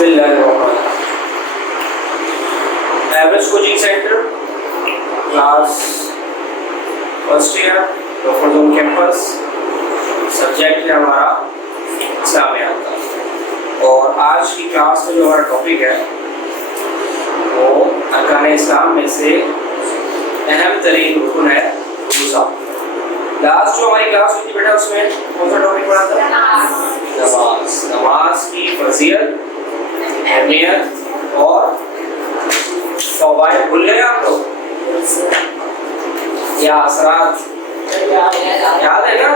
بسم اللہ الرحمن average coaching centre class first year doctor zone campus subject ہے ہمارا اسلامیات کا. اور آج کی کلاس میں جو ہمارا ٹاپک ہے وہ ارکان اسلام میں سے اہم ترین رکن ہے روزہ. لاسٹ جو ہماری کلاس ہوئی تھی بیٹا اس میں کون سا ٹاپک پڑھا تھا؟ نماز. نماز کی فضیلت، اہمیت اور فوائد بھول گئے آپ لوگ یا اثرات یاد ہے نا؟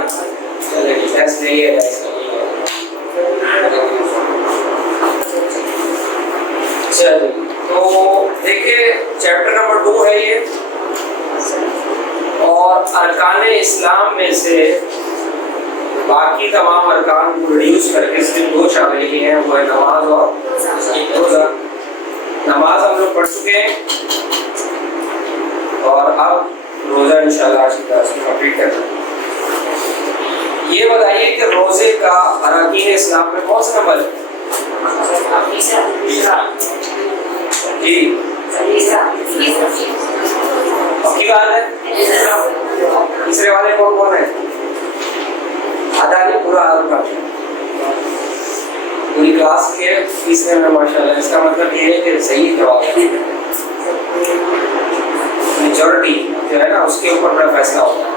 چلیے ٹیسٹ لیے چلیے. تو دیکھیے چیپٹر نمبر 2 ہے یہ، اور ارکان اسلام میں سے باقی تمام ارکان کو ریڈیوس کر کے صرف 2 شامل لکھے ہیں، وہ ہے نماز اور روزہ. نماز ہم لوگ پڑھ چکے ہیں اور اب روزہ انشاءاللہ آج کی کلاس میں کمپلیٹ کرنا ہے. یہ بتائیے کہ روزے کا اراکین اسلام میں کون سا نمبر ہے؟ جی پکی بات ہے. تیسرے والے کون کون ہیں؟ آدھا نہیں پورا آدھا پوری کلاس کے تیسرے میں ماشاءاللہ. اس کا مطلب یہ ہے کہ صحیح جواب ہے، میجورٹی جو ہے نا اس کے اوپر بڑا فیصلہ ہوتا ہے.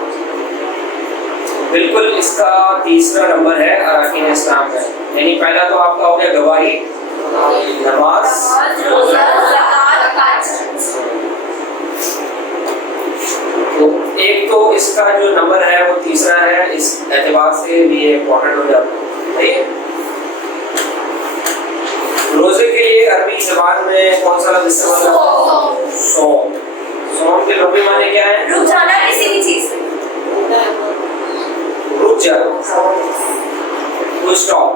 بالکل اس کا تیسرا نمبر ہے اراکین اسلام میں. یعنی پہلا تو آپ کا ہو گیا گواہی، نماز، تو ایک تو اس کا جو نمبر ہے وہ تیسرا ہے، اس اعتبار سے بھی یہ امپورٹنٹ ہو جاتا ہے. روزے کے لیے عربی زبان میں کون سا لفظ استعمال ہوتا ہے؟ صوم. صوم کے لغوی معنی کیا ہے؟ رک جانا کسی بھی چیز سے، رک جانا، ٹو اسٹاپ،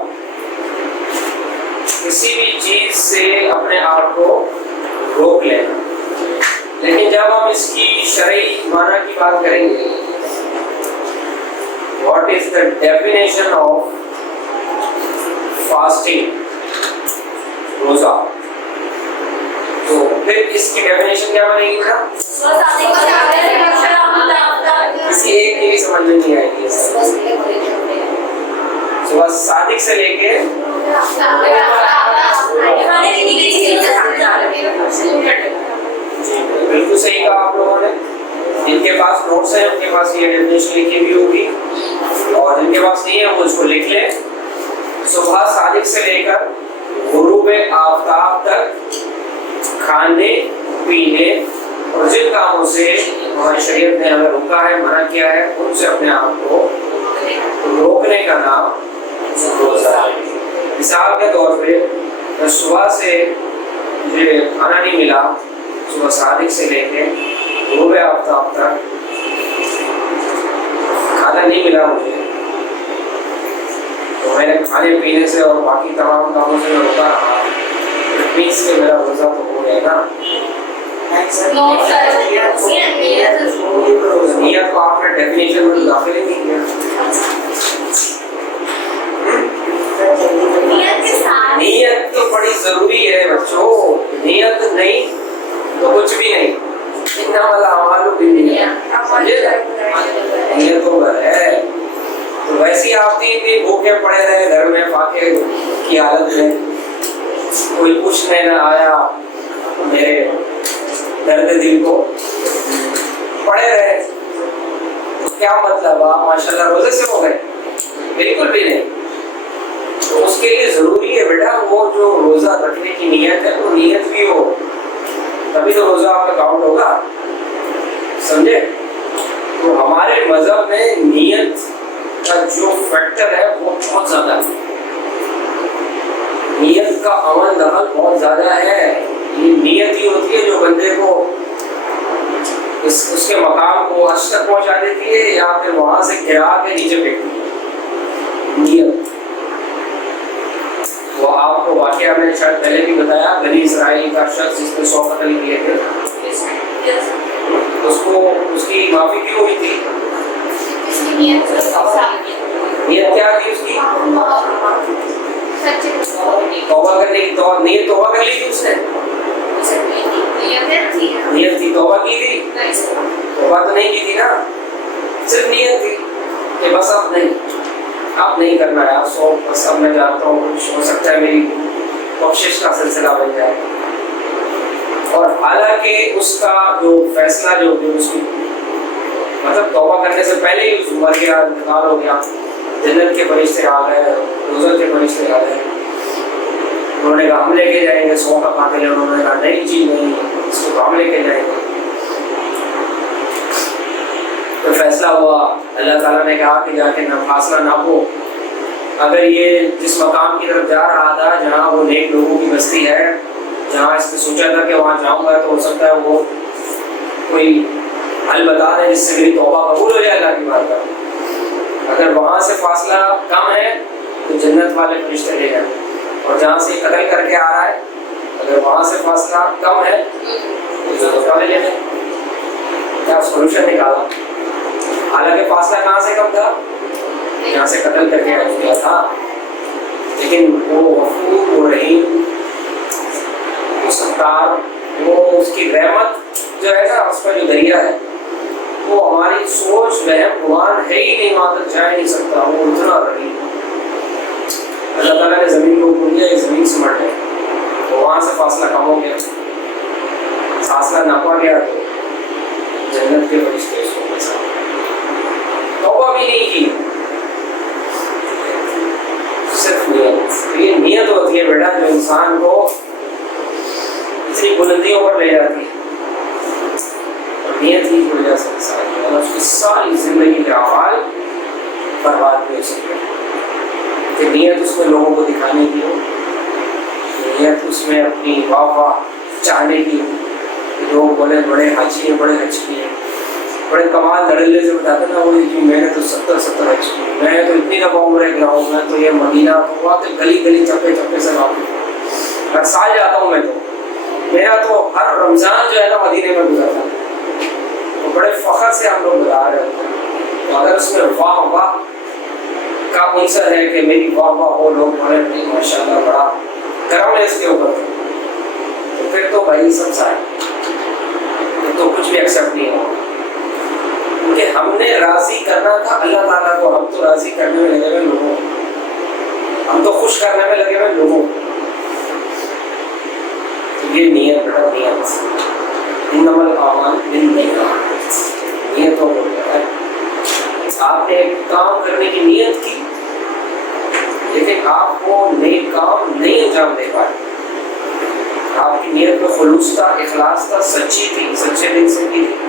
کسی بھی چیز سے اپنے آپ کو روک لینا. لیکن جب ہم اس کی شرعی معنی کی بات کریں گے، what is the definition of fasting, روزہ، تو پھر اس کی ڈیفینیشن کیا بنے گی نا؟ کسی ایک کی بھی سمجھ میں نہیں آئے گی. صبح صادق سے لے کے بالکل صحیح کہا آپ لوگوں نے. جن کے پاس نوٹس ہیں ان کے پاس یہ ڈیفینیشن لکھی بھی ہوگی، اور جن کے پاس نہیں ہے وہ اس کو لکھ لیں. صبح صادق سے لے کر غروب آفتاب تک کھانے پینے اور جن کاموں سے ہماری شریعت نے ہمیں روکا ہے، منع کیا ہے، ان سے اپنے آپ کو روکنے کا نام روزہ ہے. مثال کے طور پہ صبح سے مجھے کھانا نہیں ملا، صبح صادق سے لے کے غروب آفتاب تک کھانا نہیں ملا مجھے، تو میں نے کھانے پینے سے اور باقی تمام کاموں سے میں روکا رہا، مینس کہ میرا روزہ تو ہو گیا نا. نیت کو آپ نے ڈیفینیشن میں داخل ہی نہیں کیا. نیت تو بڑی ضروری ہے بچوں، نیت نہیں تو کچھ بھی نہیں. انما الاعمال بالنیات، نیت تو ہے. تو ویسے آپ 3 دن بھوکے پڑے رہے گھر میں فاقے کی حالت میں، کوئی پوچھنے نہ آیا میرے درد دل کو، پڑے رہے، کیا مطلب آپ ماشاءاللہ روزے سے ہو گئے؟ بالکل بھی نہیں. تو اس کے لیے ضروری ہے بیٹا وہ جو روزہ رکھنے کی نیت ہے وہ نیت بھی ہو، تبھی تو روزہ آپ کا کاؤنٹ ہوگا. سمجھے؟ تو ہمارے مذہب میں نیت کا جو فیکٹر ہے وہ بہت زیادہ ہے. نیت کا عمل دخل بہت زیادہ ہے. یہ نیت ہی ہوتی ہے جو بندے کو اس کے مقام کو حج تک پہنچا دیتی ہے یا پھر وہاں سے گرا کے نیچے پھینکتی ہے. نیت وہ آپ کو واقعہ میں شاید پہلے بھی بتایا، بنی اسرائیل کا شخص جس نے 100 قتل کیے تھے، اس کی معافی کیوں ہوئی تھی؟ نیت کیا تھی اس کی؟ توبہ کرنے کی نیت توبہ کر لی تھی اس نے؟ نیت تھی، توبہ کی تھی؟ توبہ تو نہیں کی تھی نا، صرف نیت تھی کہ بس اب نہیں کرنا ہے، سو بس اب میں جانتا ہوں کچھ ہو سکتا ہے میری بخشش کا سلسلہ بن جائے. اور حالانکہ اس کا جو فیصلہ جو اس کی مطلب توبہ کرنے سے پہلے ہی مر گیا، انتقال ہو گیا، جنت کے فرشتے آ گئے، دوزخ کے فرشتے آ گئے، انہوں نے کہا ہم لے کے جائیں گے 100 کا قاتل ہے، انہوں نے کہا نہیں جی نہیں، اس کو تو ہم لے کے جائیں گے. تو فیصلہ ہوا، اللہ تعالیٰ نے کہا کہ جا کے فاصلہ ناپو، اگر یہ جس مقام کی طرف جا رہا تھا جہاں وہ نیک لوگوں کی بستی ہے، جہاں اس نے سوچا تھا کہ وہاں جاؤں گا تو ہو سکتا ہے وہ کوئی حل بتا دے جس سے میری توبہ قبول ہو جائے اللہ کی بات کا، اگر وہاں سے فاصلہ کم ہے تو جنت والے فرشتے لے جائیں، اور جہاں سے قتل کر کے آ رہا ہے اگر وہاں سے فاصلہ کم ہے تو جنت والے لے جائیں. کیا سولوشن نکالا؟ حالانکہ فاصلہ کہاں سے کم تھا؟ یہاں سے قتل کر کے گیا تھا، لیکن وہ غفور، وہ رحیم، وہ ستار، وہ اس کی رحمت جو ہے نا، اس کا جو دریا ہے وہ ہماری سوچ وہم گمان ہے ہی نہیں، وہاں تک جا ہی نہیں سکتا، وہ اتنا رحیم. اللہ تعالیٰ نے زمین کو حکم دیا زمین سے مٹ گئے، تو وہاں سے فاصلہ کم ہو گیا، فاصلہ ناپا گیا تو جنت کے فرشتے اس کو بچا. توبہ بھی نہیں کی، صرف نیت. یہ نیت ہوتی ہے بیٹا جو انسان کو اتنی بلندیوں پر لے جاتی ہے، اور نیت ہی کی وجہ سے انسان اور اس کی ساری زندگی کے اعمال برباد بھی ہو سکتے ہیں. کہ نیت اس میں لوگوں کو دکھانے کی ہو، نیت اس میں اپنی واہ چاہنے کی ہو، لوگ بولے بڑے حاجی ہیں، بڑے حج کی ہیں، بڑے کمال دھڑلے سے بتاتے نا، وہ میں نے تو 70 حج کی، میں تو اتنی دفعہ عمرہ گیا ہوں، میں تو یہ مدینہ ہوا کہ گلی چپے سے واقف ہوں، ہر سال جاتا ہوں، میں تو میرا تو ہر رمضان جو ہے نا مدینے میں گزرتا ہے، تو بڑے فخر سے ہم لوگ بتا رہے ہوتے ہیں. تو اگر اس میں واہ کا عنصر ہے کہ میری واہ ہو، لوگ بولے نہیں ماشاء اللہ بڑا کرم ہے اس کے اوپر، تو پھر تو بھائی سب سائے تو کچھ بھی ایکسیپٹ نہیں ہوگا. کیونکہ ہم نے راضی کرنا تھا اللہ تعالیٰ کو، ہم تو راضی کرنے میں لگے ہوئے لوگوں، ہم تو خوش کرنے میں لگے ہوئے لوگوں. یہ نیت بیٹا، نیت انما الاعمال بالنیات، نیت ہو گیا ہے. آپ نے ایک کام کرنے کی نیت کی، لیکن آپ کو نیک کام نہیں انجام دے پائے. آپ کی نیت میں خلوص تھا، اخلاص تھا، سچی تھی، سچے دل سے کی تھی،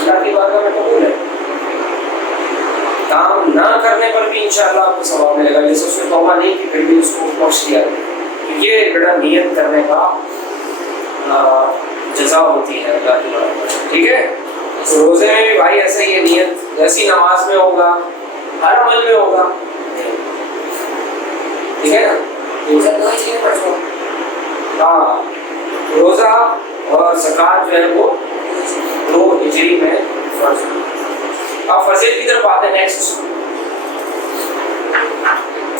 اللہ کی بارگاہ میں قبول ہے. کام نہ کرنے پر بھی انشاءاللہ آپ کو ثواب ملے گا، جیسے اس نے توبہ نہیں کی پھر بھی اس کو بخش دیا. یہ بڑا نیت کرنے کا جزا ہوتی ہے اللہ کی بارگاہ میں. ٹھیک ہے، روزے میں بھی بھائی ایسے ہی نیت جیسی نماز میں ہوگا، ہر عمل میں ہوگا. ٹھیک ہے نا، روزہ دو چیزیں پڑھو، ہاں روزہ اور زکوٰۃ جو ہے وہ 2 ہجری میں فرض ہے. اب فضیلت کی طرف آتے ہیں نیکسٹ.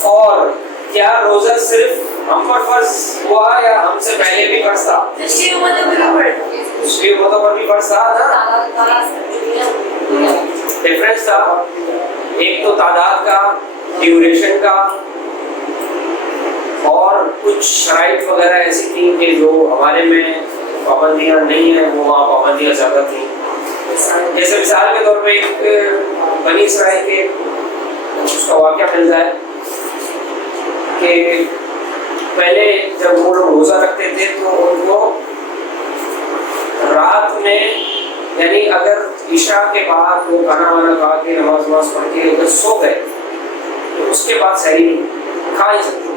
اور کیا روزہ صرف ہم پر فرض ہوا یا ہم سے پہلے بھی فرض تھا؟ پچھلی امتوں پر بھی فرض تھا نا. ڈفرینس تھا، ایک تو تعداد کا، ڈیوریشن کا، اور کچھ شرائط وغیرہ ایسی تھیں کہ جو ہمارے میں پابندیاں نہیں ہیں، وہ وہاں پابندیاں زیادہ تھیں. جیسے مثال کے طور پہ ایک بنی اسرائیل کے اس کا واقعہ ملتا ہے کہ پہلے جب وہ لوگ روزہ رکھتے تھے تو ان کو رات میں، یعنی اگر عشاء کے بعد وہ کھانا وانا کھا کے نماز پڑھ کے اگر سو گئے تو اس کے بعد سحری کھا نہیں سکتے.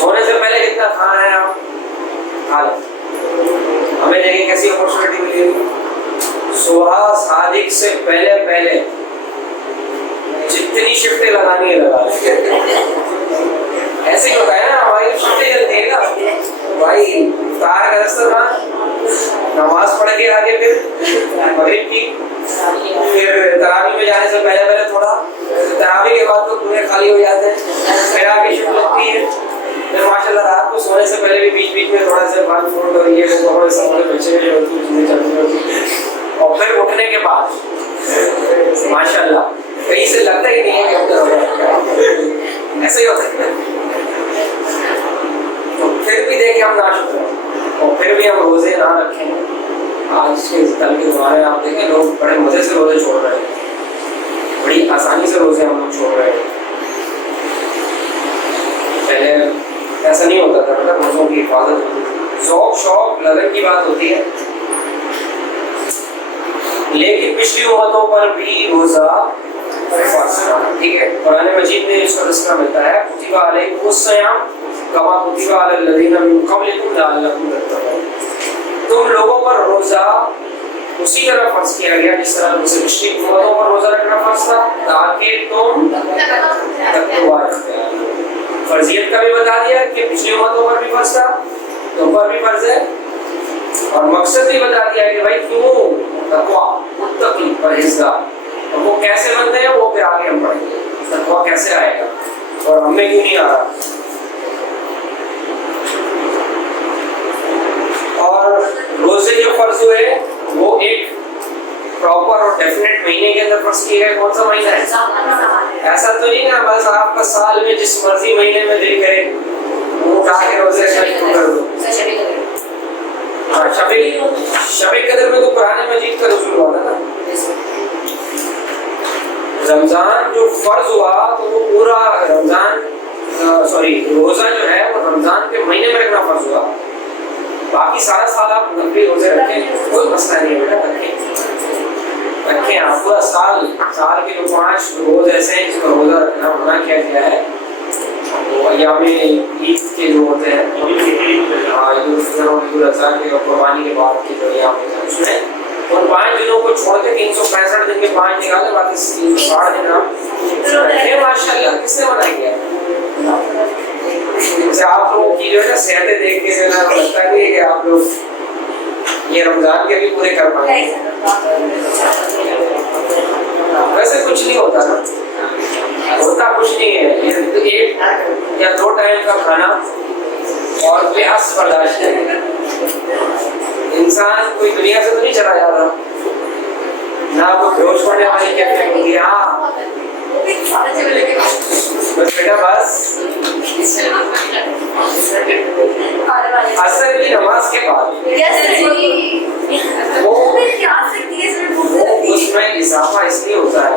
سونے سے پہلے کتنا کھانا ہے آپ کھا لیں. ہمیں دیکھیں کیسی اپرچونیٹی ملی ہے. صبح صادق سے پہلے جتنی شفٹیں لگانی ہے لگا لیں. ایسے ہی ہوتا ہے نا، ہماری شفٹیں چلتی ہے نا بھائی. افطار کا دسترخوان، نماز پڑھ کے آگے پھر مغرب کی، پھر تراویح میں جانے سے پہلے تھوڑا، تراویح کے بعد تو پورے خالی ہو جاتے ہیں، پھر آگے شروع ہوتی ہے. پھر ماشاء اللہ رات کو سونے سے پہلے بھی بیچ بیچ میں تھوڑا سا پھل فروٹ اور یہ وہ سب بچے جو چیزیں چلتی ہوتی. اور پھر اٹھنے کے بعد ماشاء اللہ کہیں سے لگتا ہی نہیں ہے ایسے ہی ہوتا ہے. تو پھر بھی دیکھیں ہم ناشکر ہیں اور پھر بھی ہم روزے نہ رکھیں. آج کے کل کے زمانے میں آپ دیکھیں لوگ بڑے مزے سے روزے چھوڑ رہے ہیں, بڑی آسانی سے روزے ہم لوگ چھوڑ رہے ہیں. پہلے ایسا نہیں ہوتا تھا, مطلب روزوں کی حفاظت ہوتی تھی, ذوق شوق لگن کی بات ہوتی ہے. لیکن پچھلی امتوں پر بھی روزہ فرض تھا. ٹھیک ہے, قرآن مجید میں اس کا تذکرہ ملتا ہے کتب علیکم الصیام کما کتب علی الذین من قبلکم لعلکم تتقون. تم لوگوں پر روزہ اسی طرح فرض کیا گیا جس طرح دوسری پچھلی امتوں پر روزہ رکھنا فرض تھا تاکہ تم تقویٰ اختیار کرو. فرضیت کا بھی بتا دیا کہ پچھلی امتوں پر بھی فرض تھا, تم پر بھی فرض ہے, اور مقصد بھی بتا دیا کہ بھائی کیوں تقویٰ متقی پرہیزگار. اور وہ کیسے بنتے ہیں وہ پھر آگے ہم پڑھیں گے, تقویٰ کیسے آئے گا اور ہم میں کیوں نہیں آ رہا. اور روزے جو فرض ہوئے وہ ایک پراپر اور ڈیفینیٹ مہینے کے اندر فرض کیے گئے. کون سا مہینہ ہے؟ ایسا تو نہیں نا بس آپ کا سال میں جس مرضی مہینے میں دل کرے وہ اٹھا کے روزے شروع کر دو. ہاں, شب قدر میں تو قرآن مجید کا نزول ہوا تھا نا. رمضان جو فرض ہوا تو وہ پورا رمضان روزہ جو ہے وہ رمضان کے مہینے میں رکھنا فرض ہوا. باقی سارا سال آپ نقلی روزے رکھیں, کوئی مسئلہ نہیں ہے بیٹا, رکھیں آپ پورا سال کے جو 5 روز ایسے ہیں جس کا روزہ رکھنا منع کیا گیا ہے. وہ ایام عید کے جو ہوتے ہیں عید الفطر اور عید الاضحیٰ کے اور قربانی کے بعد کے جو ایام ہوتے ہیں اس میں ان 5 دنوں کو چھوڑ کے 365 دن کے 5 نکالے, باقی 360 دن آپ رکھیں. ماشاء اللہ کس نے منع کیا؟ آپ لوگوں کی جو ہے نا صحتیں دیکھ کے جو ہے لگتا نہیں ہے کہ آپ لوگ یہ رمضان کے بھی پورے کر پائیں گے. ویسے کچھ نہیں ہوتا نا, ہوتا کچھ نہیں ہے. 1 یا 2 ٹائم کا کھانا اور پیاس برداشت ہے. انسان کوئی دنیا سے تو نہیں چلا جا رہا, نہ کوئی بھوش پڑنے والی کہتے ہیں کہ ہاں بس بیٹا بس عصر کی نماز کے بعد اس میں اضافہ اس لیے ہوتا ہے.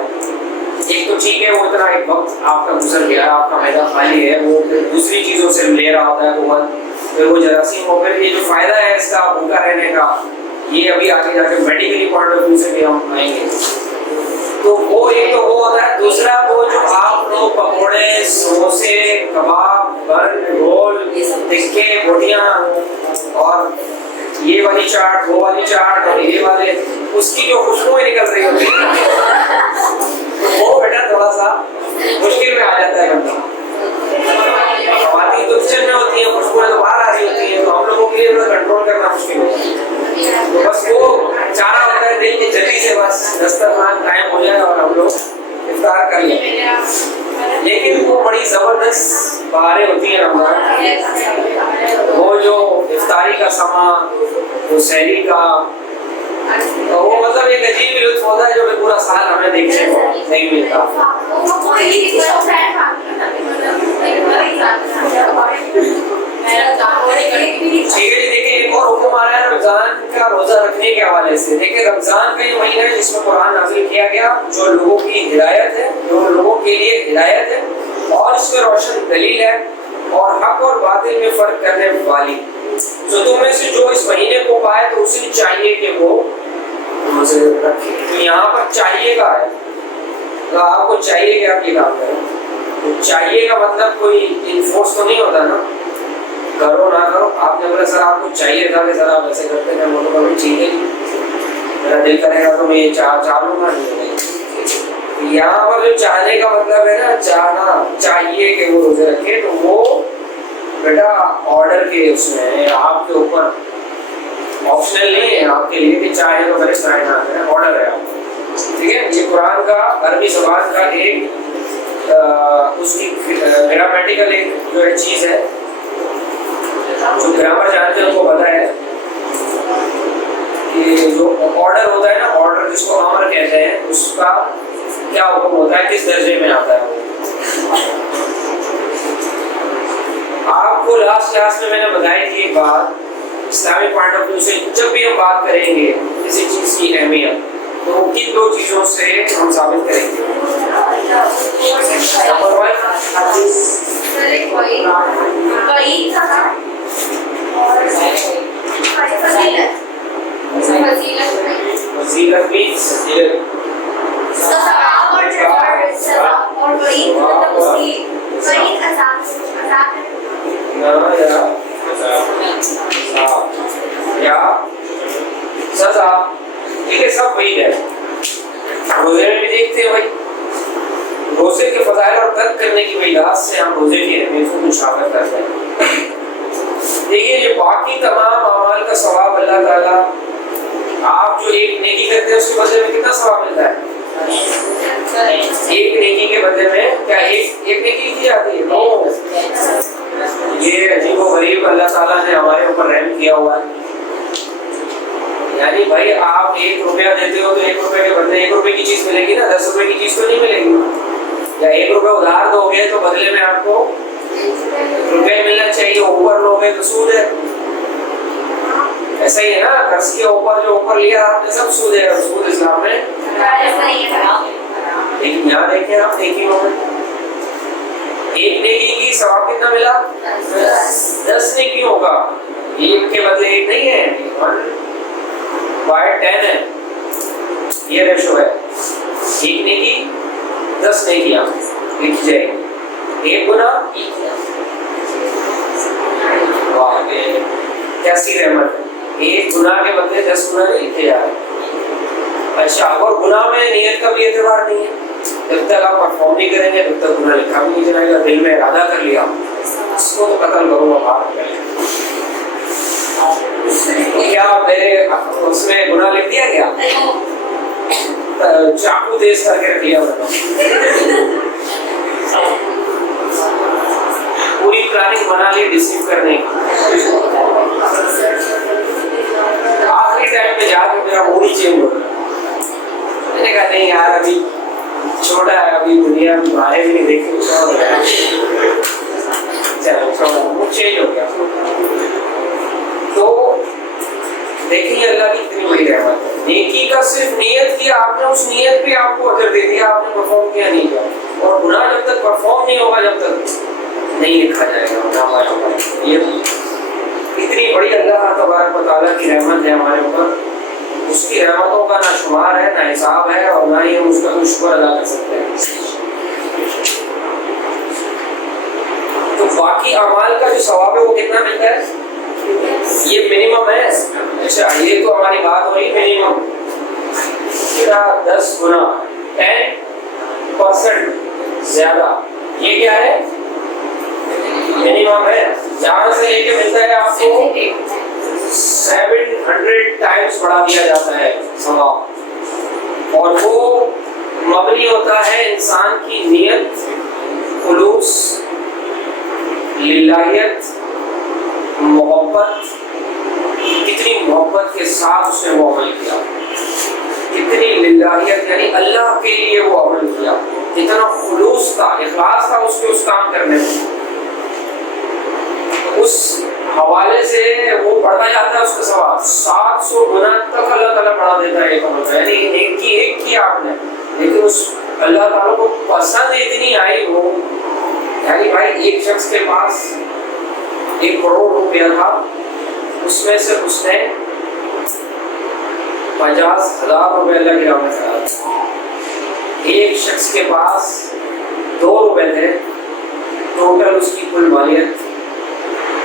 ایک تو ٹھیک ہے وہ اتنا ایک وقت آپ کا گزر گیا, آپ کا میدان خالی ہے, وہ دوسری چیزوں سے لے رہا ہوتا ہے حکومت, پھر وہ جراثیم ہو, پھر یہ جو فائدہ ہے اس کا بھوکا رہنے کا یہ ابھی آگے جا کے میڈیکلی پوائنٹ آف ویو سے بھی ہم آئیں گے. تو وہ ایک تو وہ ہوتا ہے. دوسرا وہ جو آپ لوگ پکوڑے سموسے کباب بن رول ٹکے بوٹیاں اور یہ والی چاٹ وہ والی چاٹ اور یہ والے اس کی جو خوشبوئیں نکل رہی ہوتی ہے وہ بیٹا تھوڑا سا مشکل میں آ جاتا ہے بندہ. خواتین تو کچن میں ہوتی ہیں, خوشبوئیں تو باہر آ رہی ہوتی ہیں, تو ہم لوگوں کے لیے کنٹرول کرنا مشکل ہوتا ہے. تو بس وہ چارہ ہوتا ہے دل کی جلدی سے بس دسترخوان قائم ہو جائے اور ہم لوگ افطار کر لیں. لیکن وہ بڑی زبردست بہاریں ہوتی ہیں رمضان, وہ جو افطاری کا سما, وہ سحری کا, وہ مطلب ایک عجیب لطف ہوتا ہے جو کہ پورا سال ہمیں دیکھنے کو نہیں ملتا. ٹھیک ہے جی, دیکھیں ایک اور حکم آ رہا ہے رمضان کا روزہ رکھنے کے حوالے سے. دیکھیں رمضان کا یہ مہینہ ہے جس میں قرآن نازل کیا گیا, جو لوگوں کی ہدایت ہے, جو لوگوں کے لیے ہدایت ہے اور اس میں روشن دلیل ہے اور حق اور باطل میں فرق کرنے والی. تو تم میں سے جو اس مہینے کو پائے تو اسے چاہیے کہ وہ روزے رکھے. تو یہاں پر چاہیے کا ہے, آپ کو چاہیے کہ آپ یہ کام کریں. چاہیے کا مطلب کوئی انفورس تو نہیں ہوتا نا, کرو نہ کرو. آپ نے بولا سر آپ کو چاہیے تھا کہ سر آپ ایسے کرتے ہیں, وہ تو ٹھیک ہے میرا دل کرے گا تو میں یہ چالوں گا نہیں. یہاں پر جو چاہنے کا مطلب ہے نا, چاہنا چاہیے کہ وہ روزے رکھے, تو وہ بیٹا آرڈر کے اس میں آپ کے اوپر آپشنل نہیں ہے آپ کے لیے کہ چاہے تو کرے چاہے نہ کرے, آرڈر ہے آپ. ٹھیک ہے, یہ قرآن کا عربی زبان کا ایک اس کی گرامیٹیکل ایک جو ہے چیز ہے، جو گرامر جانتے ہیں ان کو پتا ہے کہ جو آرڈر ہوتا ہے نا، آرڈر جس کو امر کہتے ہیں، اس کا کیا حکم ہوتا ہے، کس درجے میں آتا ہے وہ۔ آپ کو لاسٹ کلاس میں نے بتائی تھی ایک بات، اسلامی پوائنٹ آف ویو سے جب بھی ہم بات کریں گے کسی چیز کی اہمیت تو کن دو چیزوں سے ہم ثابت کریں گے؟ نمبر 1 فضیلت means یا سزا، ٹھیک ہے، سب وہی ہے۔ روزے میں بھی دیکھتے ہیں بھائی، روزے کے فضائل اور ترک کرنے کی وجہ سے ہم روزے کی اہمیت کو اجاگر کرتے ہیں۔ دیکھیے یہ باقی تمام اعمال کا ثواب اللہ تعالیٰ، آپ جو ایک نیکی کرتے ہیں اس کے بدلے میں کتنا ثواب ملتا ہے؟ ایک نیکی کے بدلے میں کیا ایک نیکی کی جاتی ہے؟ نو، یہ عجیب و غریب اللہ تعالیٰ نے ہمارے اوپر رحم کیا ہوا ہے۔ یعنی بھائی آپ 1 روپیہ دیتے ہو تو 1 روپے کے بدلے 1 روپے کی چیز ملے گی نا، 10 روپے کی چیز تو نہیں ملے گی۔ یا 1 روپے ادھار دو گے تو بدلے میں آپ کو روپے ملنا چاہیے، اوپر لو گے تو سود ہے۔ ایسا ہی ہے نا، قرض کے اوپر جو اوپر لیا آپ نے سب سود ہے، سود اسلام میں۔ لیکن یہاں دیکھیں آپ نیکیوں میں، ایک نیکی کی ثواب کتنا ملا؟ 10 نیکیوں کا، ایک کے بدلے ایک نہیں ہے، 1/10 ہے، یہ ریشو ہے۔ ایک نیکی 10 نیکیاں لکھی جائے گی، ایک گناہ کیسی رحمت ہے، ایک گناہ کے بدلے 10 گناہ نہیں لکھے جا رہے۔ اچھا، اور گناہ میں نیت کا بھی اعتبار نہیں ہے، جب تک آپ پرفارم نہیں کریں گے تب تک گناہ لکھا بھی نہیں جائے گا۔ دل میں ارادہ کر لیا اس کو تو قتل کروں گا بات کریں، کیا میرے اس میں گناہ لکھ دیا گیا؟ چاقو تیز کر کے رکھ لیا، پوری پلاننگ بنا لی ڈسیو کرنے کی، آخری ٹائم پہ جا کے میرا موڈ ہی چینج ہو گیا۔ میں نے کہا نہیں یار، ابھی چھوٹا ہے، ابھی دنیا میں باہر بھی نہیں دیکھی، چلو موڈ چینج ہو گیا۔ تو دیکھیے اللہ کی اتنی بڑی رحمت ہے، نیکی کا صرف نیت کیا آپ نے، اس نیت پہ آپ کو اجر دے دیا، آپ نے پرفارم کیا نہیں کیا۔ اور گناہ جب تک پرفارم نہیں ہوگا جب تک نہیں لکھا جائے گا۔ یہ اتنی بڑی اللہ تبارک و تعالیٰ کی رحمت ہے ہمارے اوپر، اس کی رحمتوں کا نہ شمار ہے نہ حساب ہے، اور نہ ہی ہم اس کا کوئی شکر ادا کر سکتے ہیں۔ تو باقی اعمال کا جو ثواب ہے وہ کتنا ملتا ہے؟ یہ منیمم ہے۔ اچھا، یہ تو ہماری بات ہو رہی منیمم، 10 گنا 10% زیادہ، یہ کیا ہے؟ منیمم ہے، جہاں سے لے کے ملتا ہے آپ کو 700 ٹائمز بڑھا دیا جاتا ہے ثواب، اور وہ مبنی ہوتا ہے انسان کی نیت، خلوص، للہیت، محبت، کتنی محبت کے ساتھ اس نے وہ عمل کیا، کتنی للہیت یعنی اللہ کے لیے وہ عمل کیا، کتنا خلوص تھا، اخلاص تھا اس کے اس کام کرنے میں۔ اس حوالے سے وہ بڑھتا جاتا ہے، اس کا ثواب 700 گنا تک اللہ تعالیٰ بڑھا دیتا ہے ایک عمل کا۔ یعنی ایک کیا آپ نے، لیکن اس اللہ تعالیٰ کو پسند اتنی آئی وہ، یعنی بھائی ایک شخص کے پاس 1 کروڑ روپیہ تھا، اس میں سے اس نے 50,000 روپے اللہ کی راہ میں خرچ۔ ایک شخص کے پاس 2 روپے تھے، ٹوٹل اس کی کل مالیت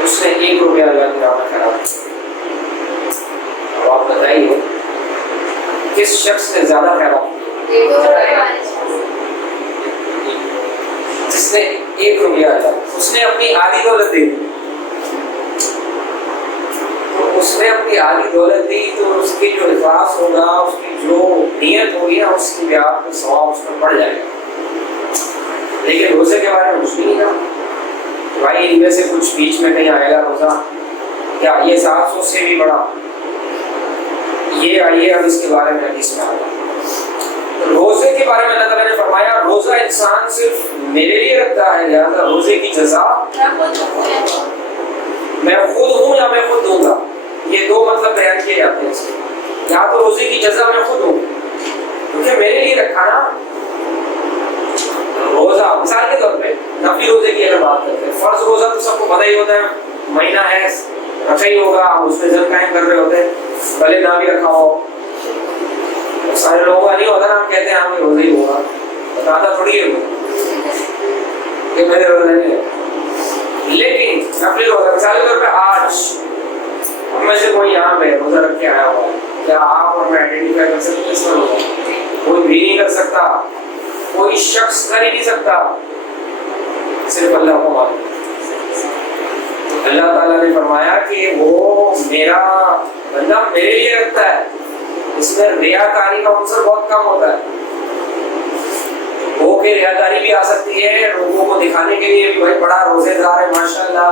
اس نے 1 روپیہ اللہ کی راہ میں خرچ۔ اب آپ بتائیے کس شخص نے زیادہ خیرات کیا؟ جس نے 1 روپیہ آیا، اس نے اپنی آدھی دولت دے دی، اس نے اپنی آدھی دولت دی تو اس کی جو اخلاص ہوگا، اس کی جو نیت ہوگی نا، اس کی بھی آپ کو ثواب اس میں بڑھ جائے گا۔ روزے کے بارے میں کچھ بھی نہیں کہا بھائی ان میں سے کچھ بیچ میں کہیں آئے گا روزہ کیا؟ یہ 700 سے بھی بڑا یہ آئیے اب اس کے بارے میں حدیث میں آیا روزے کے بارے میں اللہ تعالیٰ نے فرمایا روزہ انسان صرف میرے لیے رکھتا ہے لہٰذا روزے کی جزا میں خود ہوں یا میں خود دوں گا. یہ دو مطلب بیان کیے جاتے ہیں اس کے. یا تو روزے کی جزا میں خود ہوں کیونکہ میرے لیے رکھا نا روزہ. مثال کے طور پہ نفلی روزے کی اگر بات کرتے ہیں فرض روزہ تو سب کو پتہ ہی ہوتا ہے مہینہ ہے رکھا ہی ہوگا اس میں ذکر قائم کر رہے ہوتے ہیں بھلے نہ بھی رکھا ہو. سارے لوگوں کا نہیں ہوتا نا ہم کہتے ہیں ہمیں روزہ ہی ہوگا بتاتا تھوڑی ہے کہ میرے روزہ نہیں ہے. لیکن نفلی روزہ مثال کے طور پہ آج ہم میں سے کوئی یہاں پہ روزہ رکھ کے آیا ہوا ہے کیا آپ اور میں آئیڈینٹیفائی کر سکتے اس میں روزہ؟ کوئی بھی نہیں کر سکتا کوئی شخص کر ہی نہیں سکتا صرف اللہ کو معلوم. اللہ تعالیٰ نے فرمایا کہ وہ میرا بندہ میرے لیے رکھتا ہے اس میں ریاکاری کا عنصر بہت کم ہوتا ہے. وہ کہ ریاکاری بھی آ سکتی ہے لوگوں کو دکھانے کے لیے بھی بھائی بڑا روزے دار ہے ماشاءاللہ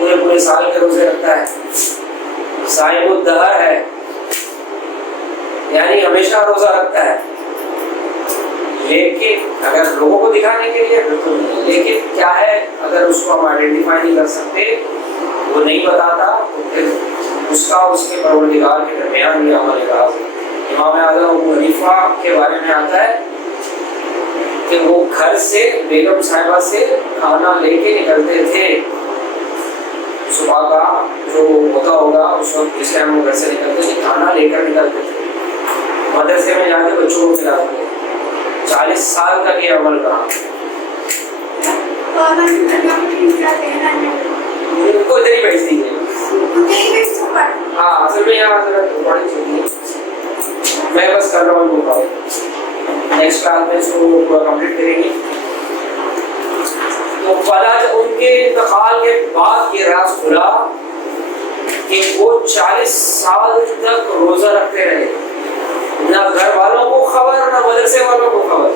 پورے سال کے روزے رکھتا ہے صاحب الدہر ہے یعنی ہمیشہ روزہ رکھتا ہے. لیکن اگر لوگوں کو دکھانے کے لیے بالکل نہیں. لیکن کیا ہے اگر اس کو ہم آئیڈینٹیفائی نہیں کر سکتے وہ نہیں بتاتا تو پھر اس کا اس کے پروردگار کے درمیان بھی عمل راز ہے. امام اعظم ابو حنیفہ کے بارے میں آتا ہے کہ وہ گھر سے بیگم صاحبہ سے کھانا لے کے نکلتے تھے. صبح کا جو ہوتا ہوگا اس وقت جس ٹائم وہ گھر سے نکلتے تھے کھانا لے کر نکلتے تھے مدرسے میں جا کے بچوں کو کھلاتے تھے. 40 سال تک یہ عمل رہا. ان کو ادھر ہی بھیج دی گئی. ہاں اصل میں یہاں بڑی چیز ہے میں بس کر رہا ہوں نیکسٹ کلاس میں اس کو کمپلیٹ کریں گے. تو پتا ان کے انتقال کے بعد یہ راز کھلا کہ وہ 40 سال تک روزہ رکھتے رہے. نہ گھر والوں کو خبر نہ مدرسے والوں کو خبر.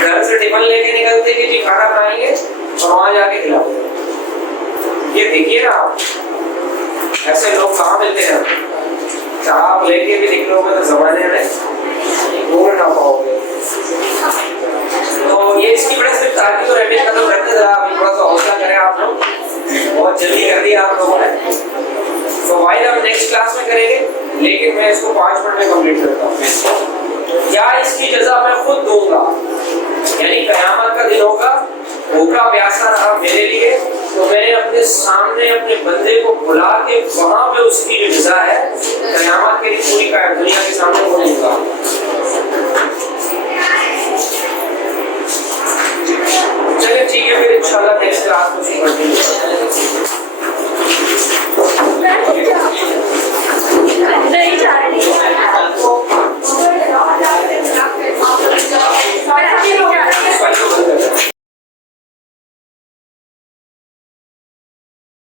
گھر سے ٹفن لے کے نکلتے کہ جی کھانا کھائیں گے اور وہاں جا کے کھلاتے. یہ دیکھیے نا آپ ایسے لوگ کہاں ملتے ہیں. آپ لے کے بھی نکلو گے تو زمانے میں بھول نہ پاؤ گے. تو یہ اس کی بڑے صرف تعلیم اور اہمیت ختم کرتے ذرا تھوڑا سا حوصلہ کریں آپ لوگ. بہت جلدی کر دیا آپ لوگوں نے. تو واحد ہم نیکسٹ کلاس میں کریں گے لیکن میں اس کو 5 منٹ میں کمپلیٹ کرتا ہوں. یا اس کی جزا میں خود دوں گا یعنی قیامت کا دن ہوگا بھوکا پیاسا رہا میرے لیے تو میں نے اپنے سامنے اپنے بندے کو بلا کے وہاں پہ اس کی جو جزا ہے قیامت کے لیے پوری دنیا کے سامنے وہ دوں گا. چلیے ٹھیک ہے پھر انشاءاللہ نیکسٹ کلاس کو شروع کرتے ہیں.